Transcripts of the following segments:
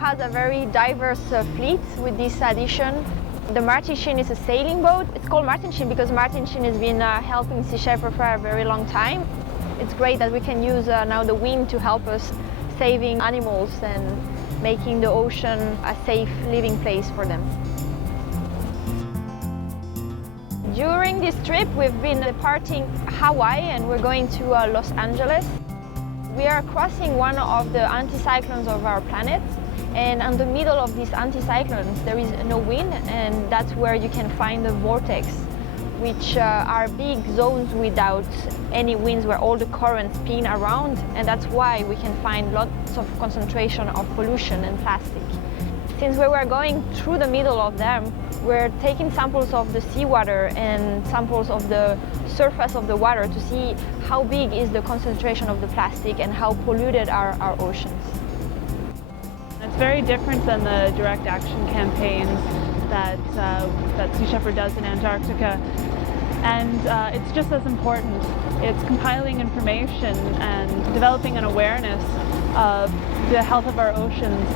has a very diverse fleet with this addition. The Martin Sheen is a sailing boat. It's called Martin Sheen because Martin Sheen has been helping Sea Shepherd for a very long time. It's great that we can use now the wind to help us saving animals and making the ocean a safe living place for them. During this trip, we've been departing Hawaii and we're going to Los Angeles. We are crossing one of the anticyclones of our planet, and in the middle of these anticyclones there is no wind, and that's where you can find the vortex, which are big zones without any winds where all the currents spin around, and that's why we can find lots of concentration of pollution and plastic. Since we were going through the middle of them, we're taking samples of the seawater and samples of the surface of the water to see how big is the concentration of the plastic and how polluted are our oceans. It's very different than the direct action campaigns that Sea Shepherd does in Antarctica. And it's just as important. It's compiling information and developing an awareness of the health of our oceans.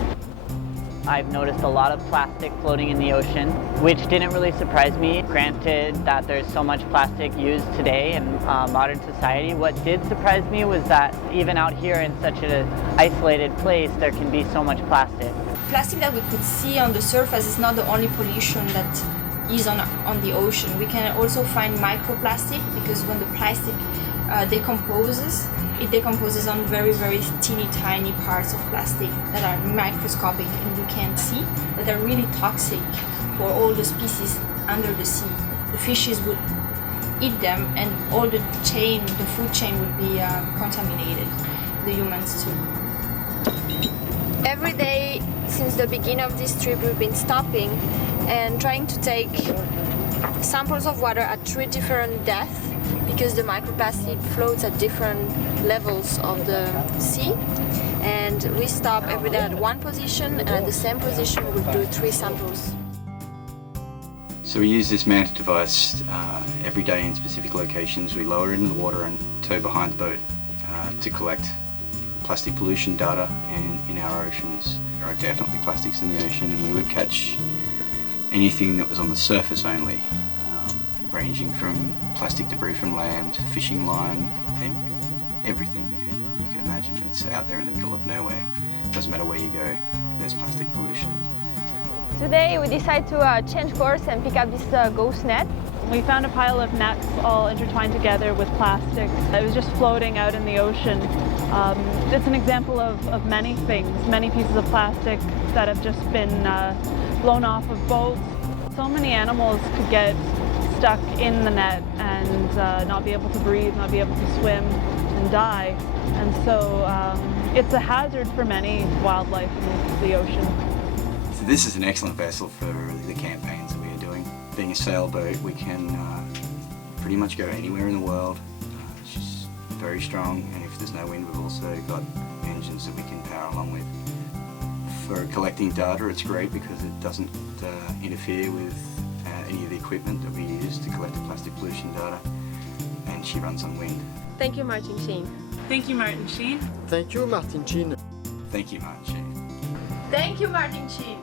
I've noticed a lot of plastic floating in the ocean, which didn't really surprise me. Granted that there's so much plastic used today in modern society, what did surprise me was that even out here in such an isolated place, there can be so much plastic. Plastic that we could see on the surface is not the only pollution that is on the ocean. We can also find microplastic, because when the plastic decomposes, it decomposes on very, very teeny tiny parts of plastic that are microscopic and you can't see, that are really toxic for all the species under the sea. The fishes would eat them and all the food chain would be contaminated, the humans too. Every day since the beginning of this trip we've been stopping and trying to take samples of water at 3 different depths, because the microplastic floats at different levels of the sea, and we stop every day at one position, and at the same position we'll do 3 samples. So we use this mounted device every day in specific locations. We lower it in the water and tow behind the boat to collect plastic pollution data in our oceans. There are definitely plastics in the ocean, and we would catch anything that was on the surface only, ranging from plastic debris from land, fishing line, and everything you can imagine. It's out there in the middle of nowhere. Doesn't matter where you go, there's plastic pollution. Today we decided to change course and pick up this ghost net. We found a pile of nets all intertwined together with plastic. It was just floating out in the ocean. It's an example of many things, many pieces of plastic that have just been blown off of boats. So many animals could get stuck in the net and not be able to breathe, not be able to swim, and die. And so it's a hazard for many wildlife in the ocean. So this is an excellent vessel for the campaigns that we are doing. Being a sailboat, we can pretty much go anywhere in the world. It's just very strong, and if there's no wind, we've also got engines that we can power along with. For collecting data, it's great because it doesn't interfere with any of the equipment that we use to collect the plastic pollution data, and she runs on wind. Thank you, Martin Sheen. Thank you, Martin Sheen. Thank you, Martin Sheen. Thank you, Martin Sheen. Thank you, Martin Sheen.